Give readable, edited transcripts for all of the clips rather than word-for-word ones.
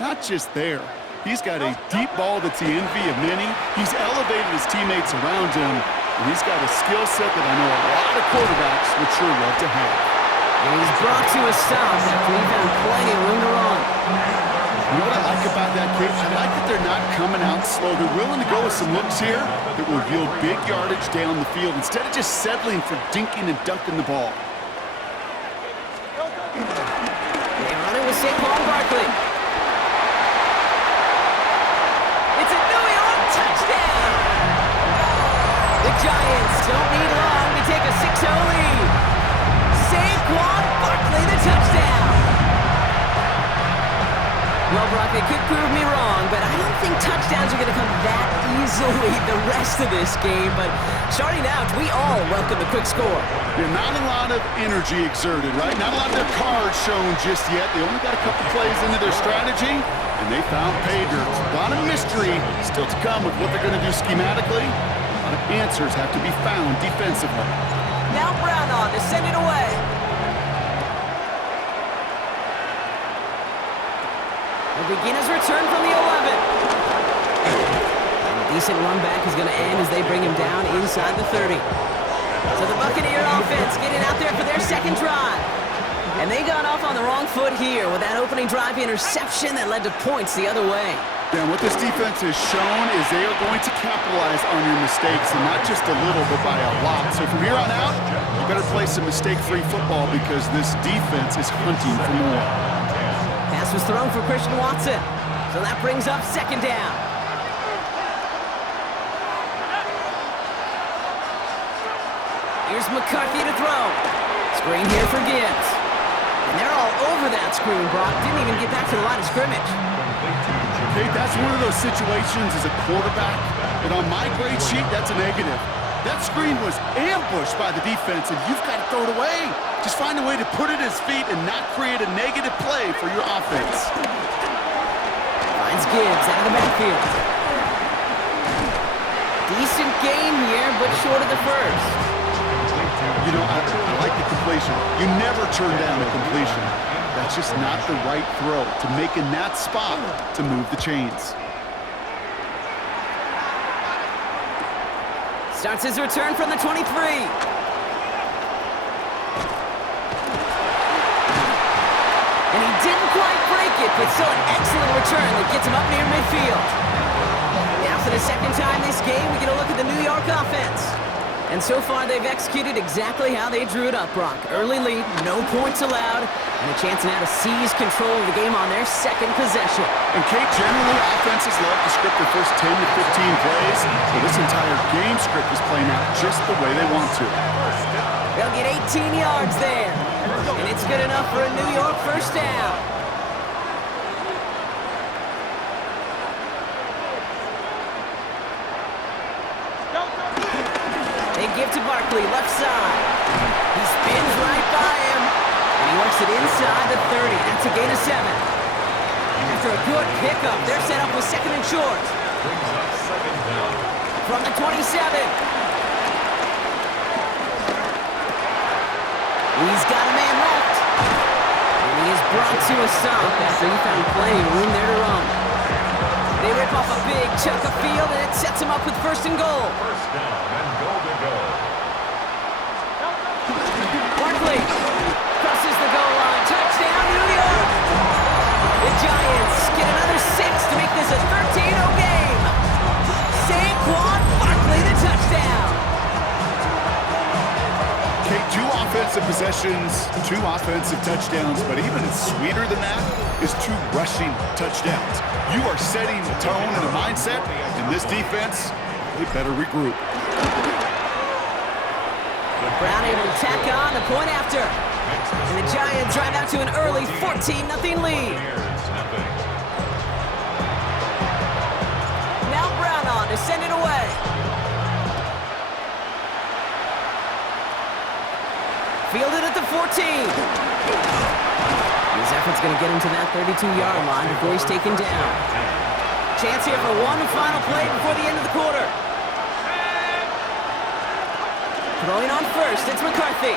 not just there. He's got a deep ball that's the envy of many. He's elevated his teammates around him, and he's got a skill set that I know a lot of quarterbacks would sure love to have. And he's brought to a stop after he found plenty of room to run. You know what I like about that, Kate? I like that they're not coming out slow. They're willing to go with some looks here that will yield big yardage down the field instead of just settling for dinking and dunking the ball. They run it with Saquon Barkley. It's a New York touchdown! The Giants don't need long to take a 6-0 lead. Saquon Barkley, the touchdown! Well, Brock, they could prove me wrong, but I don't think touchdowns are going to come that easily the rest of this game. But starting out, we all welcome a quick score. Yeah, not a lot of energy exerted, right? Not a lot of their cards shown just yet. They only got a couple plays into their strategy, and they found pay dirt. A lot of mystery still to come with what they're going to do schematically. A lot of answers have to be found defensively. Now Brown on to send it away. The beginner's return from the 11. And a decent run back is going to end as they bring him down inside the 30. So the Buccaneer offense getting out there for their second drive. And they got off on the wrong foot here with that opening drive interception that led to points the other way. Yeah, what this defense has shown is they are going to capitalize on your mistakes, and not just a little, but by a lot. So from here on out, you better play some mistake-free football because this defense is hunting for more. Pass was thrown for Christian Watson. So that brings up second down. Here's McCarthy to throw. Screen here for Gibbs. And they're all over that screen, Brock. Didn't even get back to the line of scrimmage. Kate, that's one of those situations as a quarterback, and on my grade sheet, that's a negative. That screen was ambushed by the defense, and you've got to throw it away. Just find a way to put it at his feet and not create a negative play for your offense. Finds Gibbs out of the backfield. Decent game here, but short of the first. You know, I like the completion. You never turn down a completion. That's just not the right throw to make in that spot to move the chains. Starts his return from the 23. And he didn't quite break it, but still an excellent return that gets him up near midfield. Now for the second time this game, we get a look at the New York offense. And so far, they've executed exactly how they drew it up, Brock. Early lead, no points allowed, and a chance now to seize control of the game on their second possession. And Kate, generally, offenses love to script their first 10 to 15 plays, so this entire game script is playing out just the way they want to. They'll get 18 yards there, and it's good enough for a New York first down. They give to Barkley, left side. He spins right by him, and he works it inside the 30. That's a gain of 7. After a good pickup, they're set up with second and short. From the 27. He's got a man left. And he is brought to a stop after he found plenty of room there to run. They rip off a big chunk of field, and it sets him up with first and goal. First down and goal to go. Barkley crosses the goal line. Touchdown, New York! The Giants get another 6 to make this a 13-0 game. Saquon Barkley, the touchdown. Kate, 2 offensive possessions, 2 offensive touchdowns, but even sweeter than that is 2 rushing touchdowns. You are setting the tone and the mindset, and this defense, they better regroup. Brown able to tack on the point after. And the Giants drive out to an early 14-0 lead. Now Brown on to send it away. Fielded at the 14. His effort's going to get him to that 32-yard line before he's taken down. Chance here for one final play before the end of the quarter. Throwing on first, it's McCarthy.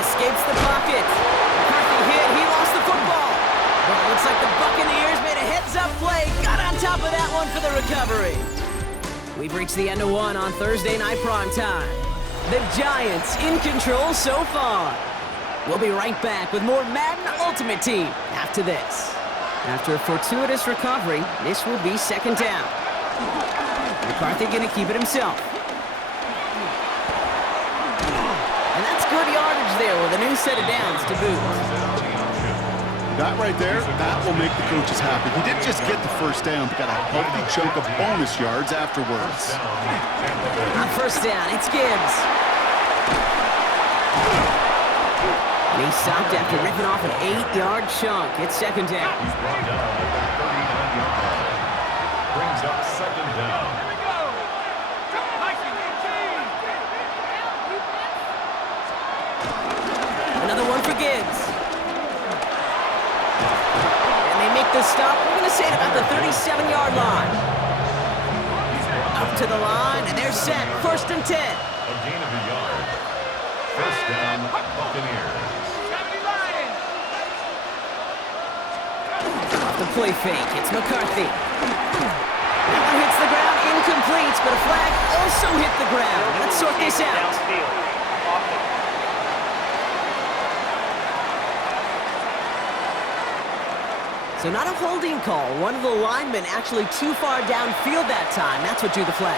Escapes the pocket. McCarthy hit, he lost the football. But it looks like the for that one for the recovery. We've reached the end of one on Thursday night primetime. The Giants in control so far. We'll be right back with more Madden Ultimate Team after this. After a fortuitous recovery, this will be second down. McCarthy going to keep it himself. And that's good yardage there with a new set of downs to boot. That right there, that will make the coaches happy. He didn't just get the first down, but got a healthy chunk of bonus yards afterwards. On first down, it's Gibbs. And he's stopped after ripping off an 8-yard chunk. It's second down. He's brought down at the 39-yard line. Brings up second down. Another one for Gibbs. And they make the stop, we're going to say at about the 37-yard line. Up to the line, and they're set. First and 10. A gain of a yard. First down, Buccaneers. Off the play fake, it's McCarthy. That one hits the ground, incomplete, but a flag also hit the ground. Let's sort this out. So not a holding call. One of the linemen actually too far downfield that time. That's what drew the flag.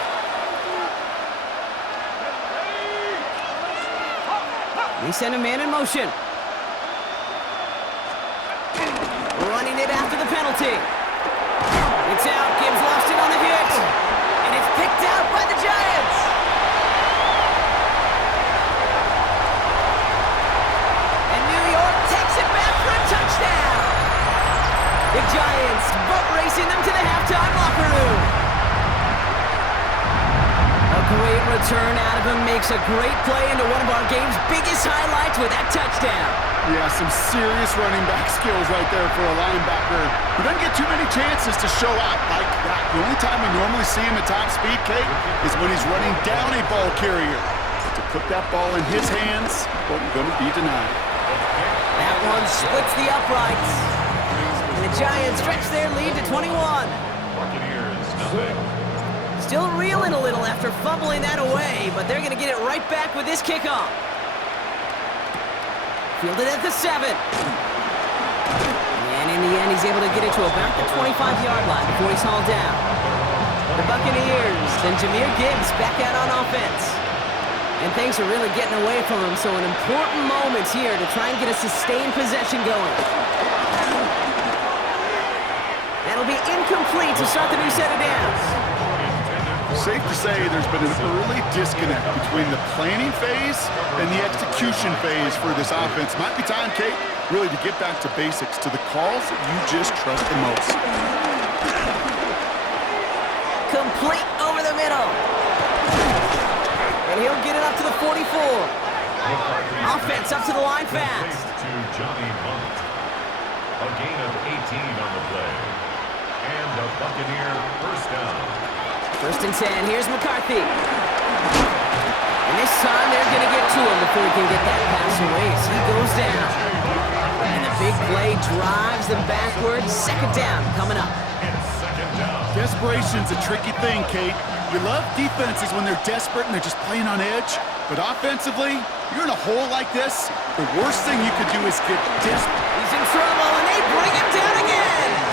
They send a man in motion. Running it after the penalty. It's out. Gibbs lost it on the hit. And it's picked out by the Giants. And New York takes it back for a touchdown. The Giants boat racing them to the halftime locker room. A great return out of him, makes a great play into one of our game's biggest highlights with that touchdown. Yeah, some serious running back skills right there for a linebacker who doesn't get too many chances to show up like that. The only time we normally see him at top speed, Kate, is when he's running down a ball carrier. But to put that ball in his hands wasn't going to be denied. That one splits the uprights. And the Giants stretch their lead to 21. Buccaneers, nothing. Still reeling a little after fumbling that away, but they're going to get it right back with this kickoff. Fielded at the 7. And in the end, he's able to get it to about the 25-yard line before he's hauled down. The Buccaneers and Jahmyr Gibbs back out on offense. And things are really getting away from him, so an important moment here to try and get a sustained possession going. That'll be incomplete to start the new set of downs. Safe to say there's been an early disconnect between the planning phase and the execution phase for this offense. Might be time, Kate, really to get back to basics, to the calls that you just trust the most. Complete over the middle. And he'll get it up to the 44. Offense up to the line fast. To Johnny Munt. A gain of 18 on the play. And a Buccaneer first down. First and 10, here's McCarthy. And this time they're going to get to him before he can get that pass away as he goes down. And the big play drives them backwards. Second down coming up. Desperation's a tricky thing, Kate. You love defenses when they're desperate and they're just playing on edge. But offensively, you're in a hole like this, the worst thing you could do is get desperate. He's in trouble, and they bring him down again.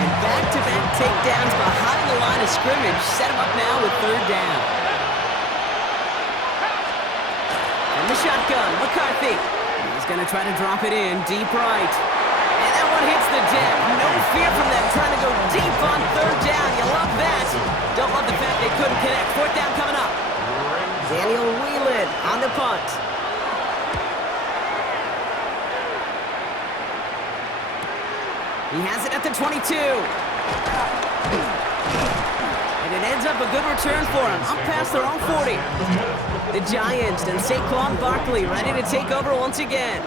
And back-to-back takedowns behind the line of scrimmage set him up now with third down. And the shotgun, McCarthy. He's going to try to drop it in deep right. And that one hits the deck. No fear from them trying to go deep on third down. You love that. Don't love the fact they couldn't connect. Fourth down coming up. Daniel Whelan on the punt. He has it at the 22. And it ends up a good return for him, up past their own 40. The Giants and Saquon Barkley ready to take over once again.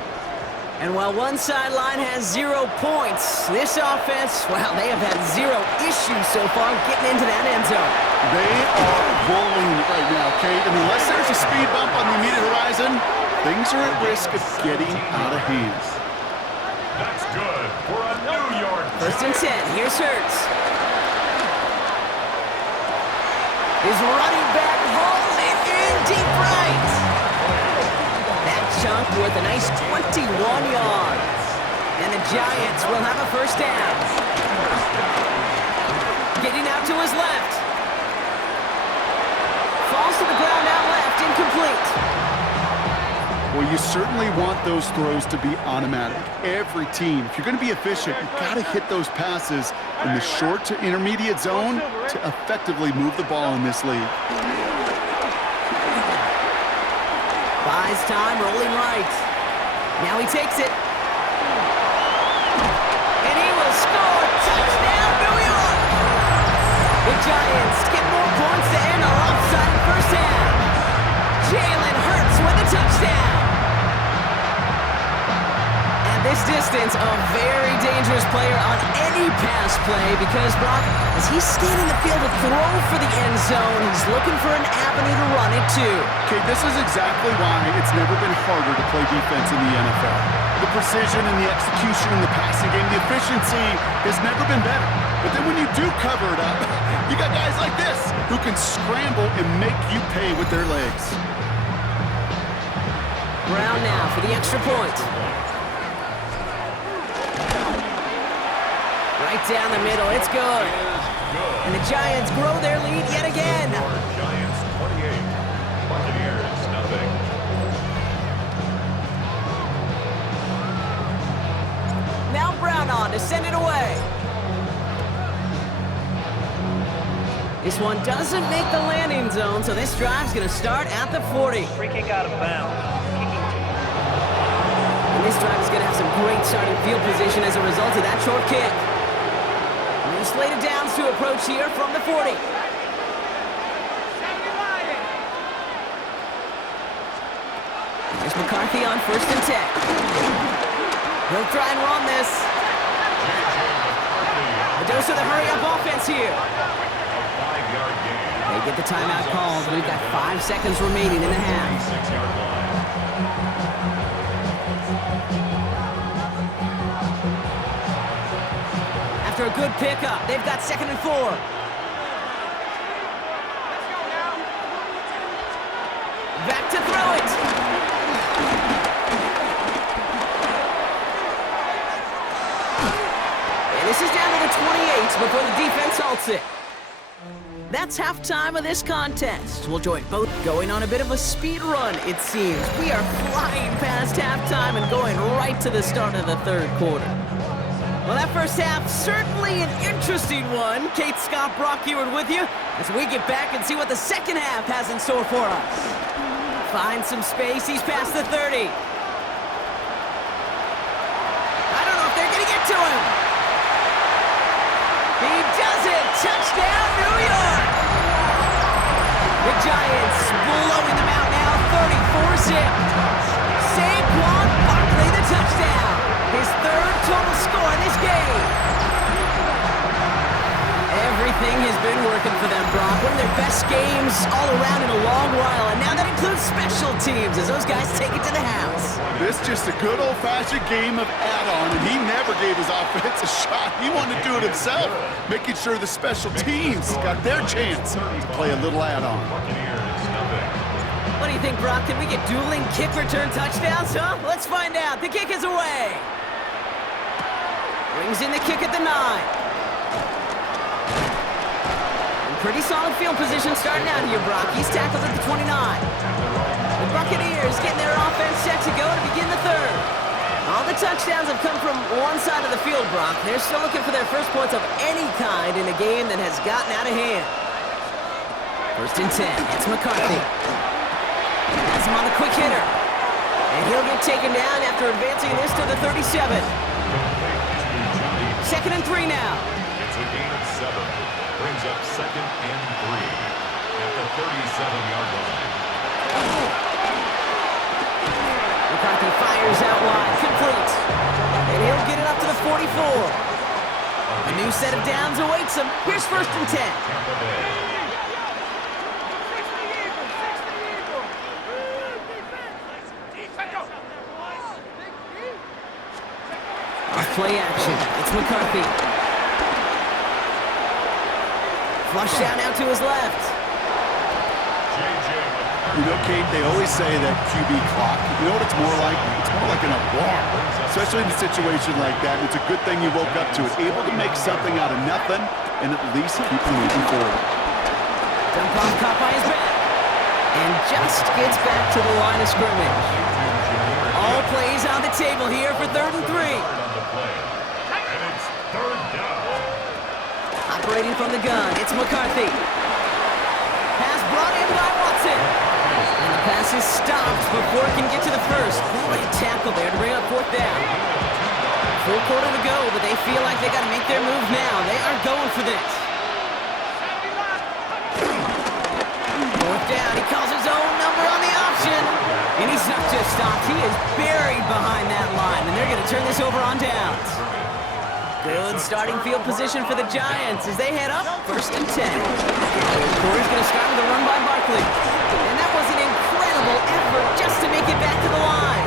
And while one sideline has 0 points, this offense, well, they have had 0 issues so far getting into that end zone. They are rolling right now, Kate. And unless there's a speed bump on the immediate horizon, things are at risk of getting out of hand. That's good for a New York. First and 10, here's Hurts. His running back hauls it in deep right. That chunk worth a nice 21 yards. And the Giants will have a first down. Getting out to his left. Falls to the ground out left, incomplete. Well, you certainly want those throws to be automatic. Every team, if you're going to be efficient, you've got to hit those passes in the short to intermediate zone to effectively move the ball in this league. Buys time, rolling right. Now he takes it. And he will score. Touchdown, New York! The Giants get more points to end our offside first half. Jalen Hurts with a touchdown. At this distance, a very dangerous player on any pass play because, Brock, as he's scanning the field to throw for the end zone, he's looking for an avenue to run it to. Okay, this is exactly why it's never been harder to play defense in the NFL. The precision and the execution in the passing game, the efficiency has never been better. But then when you do cover it up, you got guys like this who can scramble and make you pay with their legs. Brown now for the extra point. Right down the middle, it's good. And the Giants grow their lead yet again. Giants 28, Buccaneers nothing. Now Brown on to send it away. This one doesn't make the landing zone, so this drive's going to start at the 40. Free kick out of bounds. And this drive is going to have some great starting field position as a result of that short kick. New slated downs to approach here from the 40. There's McCarthy on 1st and 10. He'll try and run this. A dose of the hurry-up offense here. They get the timeout called. We've got 5 seconds remaining in the half. 6-yard line. After a good pickup, they've got 2nd and 4. Back to throw it. And this is down to the 28 before the defense halts it. That's halftime of this contest. We'll join both going on a bit of a speed run, it seems. We are flying past halftime and going right to the start of the 3rd quarter. Well, that first half, certainly an interesting one. Kate, Scott, Brock Eward with you as we get back and see what the second half has in store for us. Finds some space. He's past the 30. I don't know if they're going to get to him. He does it! Touchdown, New York! The Giants blowing them out now, 34-zip. Saquon Barkley, the touchdown. His 3rd total score in this game. Everything has been working for them, Brock. One of their best games all around in a long while, and now that includes special teams as those guys take it to the house. This just a good old-fashioned game of add-on, and he never gave his offense a shot. He wanted to do it himself, making sure the special teams got their chance to play a little add-on. Buccaneers nothing. What do you think, Brock? Can we get dueling kick return touchdowns, huh? Let's find out. The kick is away. Brings in the kick at the 9. And pretty solid field position starting out here, Brock. He's tackled at the 29. The Buccaneers getting their offense set to go to begin the 3rd. All the touchdowns have come from one side of the field, Brock. They're still looking for their first points of any kind in a game that has gotten out of hand. 1st and 10. It's McCarthy. Has him on the quick hitter. And he'll get taken down after advancing this to the 37. 2nd and 3 now. It's a gain of 7. Brings up 2nd and 3 at the 37-yard line. McCarthy fires out wide, complete. And he'll get it up to the 44. A new set of downs awaits him. Here's 1st and 10. Tampa Bay. Play action. It's McCarthy. Flush down out to his left. You know, Kate, they always say that QB clock. You know what it's more like? It's more like an alarm, especially in a situation like that. It's a good thing you woke up to it. Able to make something out of nothing and at least keep them moving forward. Dump off caught by his back. And just gets back to the line of scrimmage. All plays on the table here for 3rd and 3. And it's 3rd down. Operating from the gun, it's McCarthy. Pass brought in by Watson. And the pass is stopped before it can get to the first. Great tackle there to bring up 4th down. Full quarter to go, but they feel like they got to make their move now. They are going for this. 4th down, he calls his own number on the option. And he's not just stopped, he is buried behind that line. And they're going to turn this over on downs. Good starting field position for the Giants as they head up 1st and 10. Corey's going to start with a run by Barkley. And that was an incredible effort just to make it back to the line.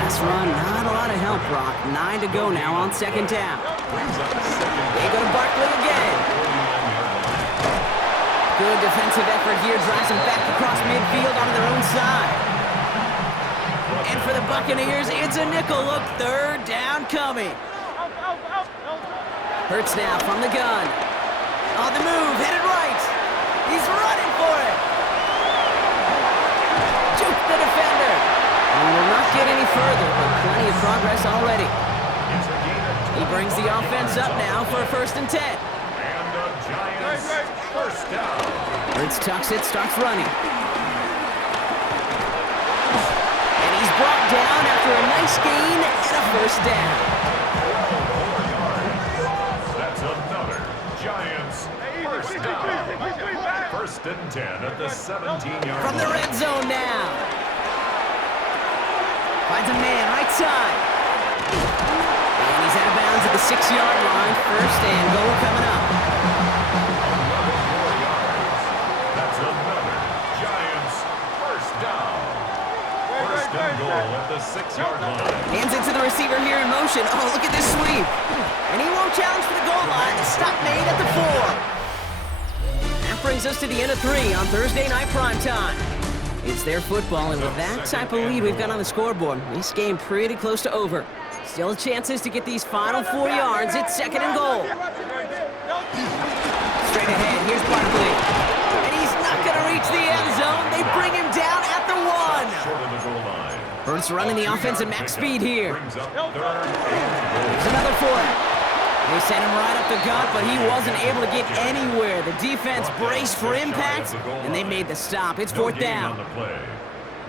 Last run, not a lot of help, Brock. 9 to go now on 2nd down. They go to Barkley again. Good defensive effort here, drives them back across midfield onto their own side. And for the Buccaneers, it's a nickel look. 3rd down coming. Hurts now from the gun. On the move, headed right. He's running for it. Juke the defender. And will not get any further, but plenty of progress already. He brings the offense up now for a 1st and 10. And the Giants 1st down. Hurts tucks it, starts running. And he's brought down after a nice gain and a 1st down. Giants 1st down. 1st and 10 at the 17-yard From the red zone now. Finds a man right side. And he's out of bounds at the 6-yard line. 1st and goal coming up. That's another Giants 1st down. 1st and goal at the 6-yard line. Hands it to the receiver here in motion. Oh, look at this sweep. And he won't challenge for the goal line. The stop made at the 4. That brings us to the end of 3 on Thursday night primetime. It's their football, and with that type of lead we've got on the scoreboard, this game pretty close to over. Still chances to get these final 4 yards. It's 2nd and goal. Straight ahead, here's Barkley. And he's not going to reach the end zone. They bring him down at the 1. Short of the goal line. Hurts running the offense at max speed here. Brings up 3rd and goal. There's another 4. They sent him right up the gut, but he wasn't able to get anywhere. The defense braced for impact, and they made the stop. It's 4th down.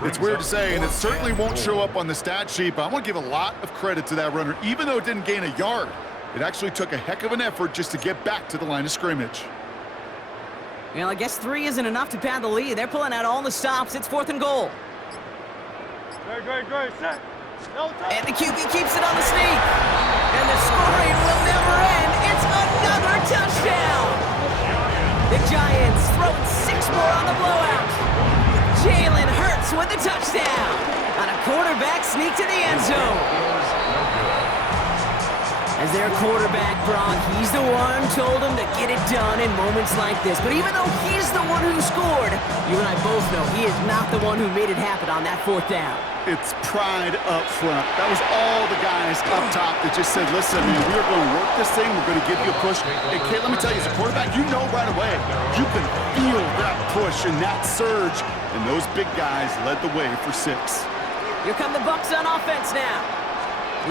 It's weird to say, and it certainly won't show up on the stat sheet, but I want to give a lot of credit to that runner. Even though it didn't gain a yard, it actually took a heck of an effort just to get back to the line of scrimmage. Well, I guess 3 isn't enough to pad the lead. They're pulling out all the stops. It's 4th and goal. And the QB keeps it on the sneak. And the scoring will never end. It's another touchdown. The Giants throwing 6 more on the blowout. Jalen Hurts with the touchdown. On a quarterback sneak to the end zone. As their quarterback, Brock, he's the one told him to get it done in moments like this. But even though he's the one who scored, you and I both know he is not the one who made it happen on that 4th down. It's pride up front. That was all the guys up top that just said, listen, man, we are going to work this thing. We're going to give you a push. And, Kate, let me tell you, as a quarterback, you know right away. You can feel that push and that surge. And those big guys led the way for 6. Here come the Bucs on offense now.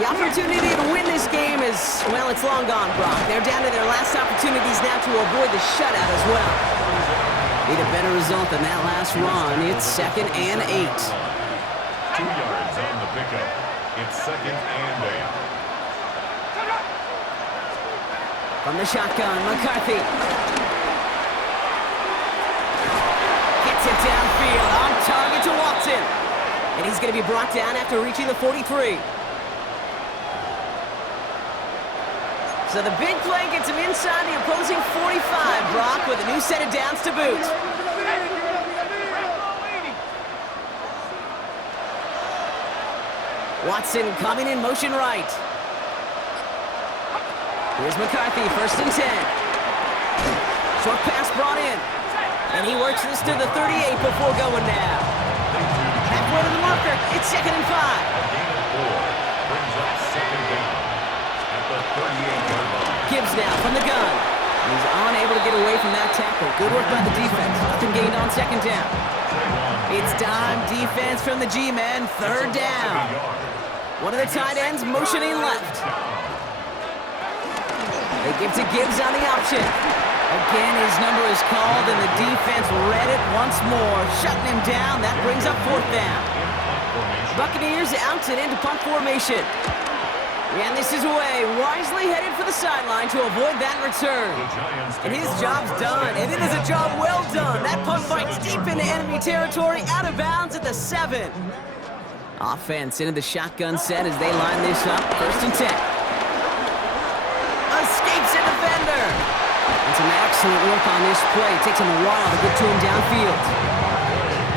The opportunity to win this game is, well, it's long gone, Brock. They're down to their last opportunities now to avoid the shutout as well. Need a better result than that last run. It's 2nd and 8. 2 yards on the pickup. It's 2nd and 8. From the shotgun, McCarthy. Gets it downfield, on target to Watson. And he's going to be brought down after reaching the 43. So the big play gets him inside the opposing 45, Brock, with a new set of downs to boot. Watson coming in motion right. Here's McCarthy, 1st and 10. Short pass brought in. And he works this to the 38 before going now. Halfway to the marker, it's 2nd and 5. A gain of 4 brings up 2nd down at the 38-yard line. Gibbs now from the gun. And he's unable to get away from that tackle. Good work by the defense. Nothing gained on 2nd down. It's dime defense from the G-men. 3rd down. One of the tight ends motioning left. They give to Gibbs on the option. Again, his number is called, and the defense read it once more, shutting him down. That brings up 4th down. Buccaneers out and into punt formation. And this is away, wisely headed for the sideline to avoid that return. And his job's done, and it is a job well done. That punt fights deep into enemy territory, out of bounds at the 7. Offense into the shotgun set as they line this up. 1st and 10. Escapes a defender. And some excellent work on this play. It takes him a while to get to him downfield.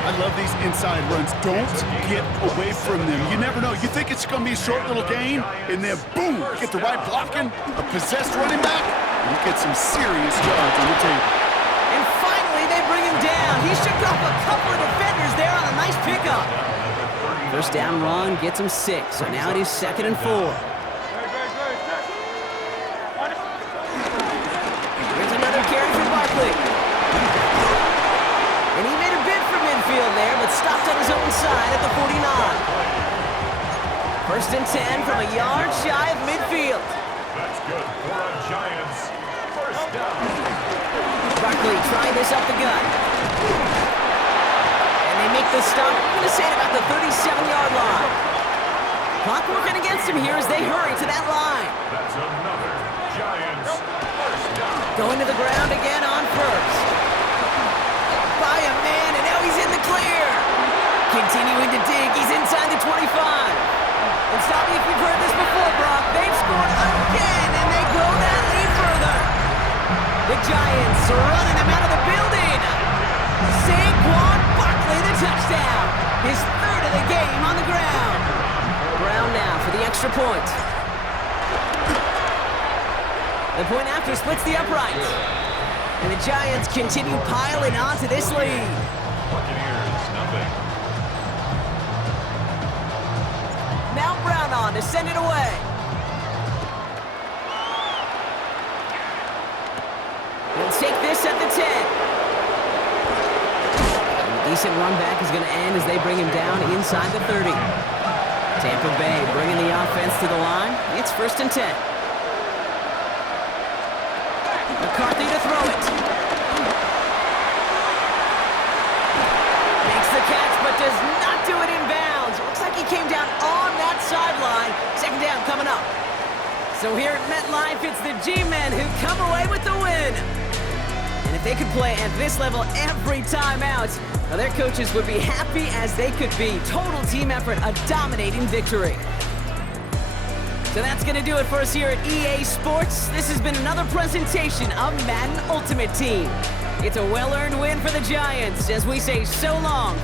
I love these inside runs. Don't get away from them. You never know. You think it's going to be a short little gain, and then boom, you get the right blocking, a possessed running back, and you get some serious yards on the table. And finally, they bring him down. He shook off a couple of defenders there on a nice pickup. 1st down run gets him 6, so now it is 2nd and 4. Here's another carry for Barkley. And he made a bid for midfield there, but stopped on his own side at the 49. 1st and 10 from a yard shy of midfield. That's good for a Giants 1st down. Barkley trying this up the gut. And they make the stop, I'm going to say at about the 37-yard line. Clock working against him here as they hurry to that line. That's another Giants 1st down. Going to the ground again on 1st. By a man, and now he's in the clear. Continuing to dig, he's inside the 25. And stop me if you've heard this before, Brock. They've scored again, and they grow that lead further. The Giants are running him out of the building. Saquon Barkley, the touchdown. His 3rd of the game on the ground. Brown now for the extra point. The point after splits the uprights. And the Giants continue piling onto this lead. Buccaneers, nothing. Now Brown on to send it away. We'll take this at the 10. And a decent run back is going to end as they bring him down inside the 30. Tampa Bay bringing the offense to the line. It's 1st and 10. McCarthy to throw it. Makes the catch, but does not do it in bounds. Looks like he came down on that sideline. 2nd down coming up. So here at MetLife, it's the G-men who come away with the win. And if they could play at this level every time out, well, their coaches would be happy as they could be. Total team effort, a dominating victory. So that's going to do it for us here at EA Sports. This has been another presentation of Madden Ultimate Team. It's a well-earned win for the Giants as we say so long.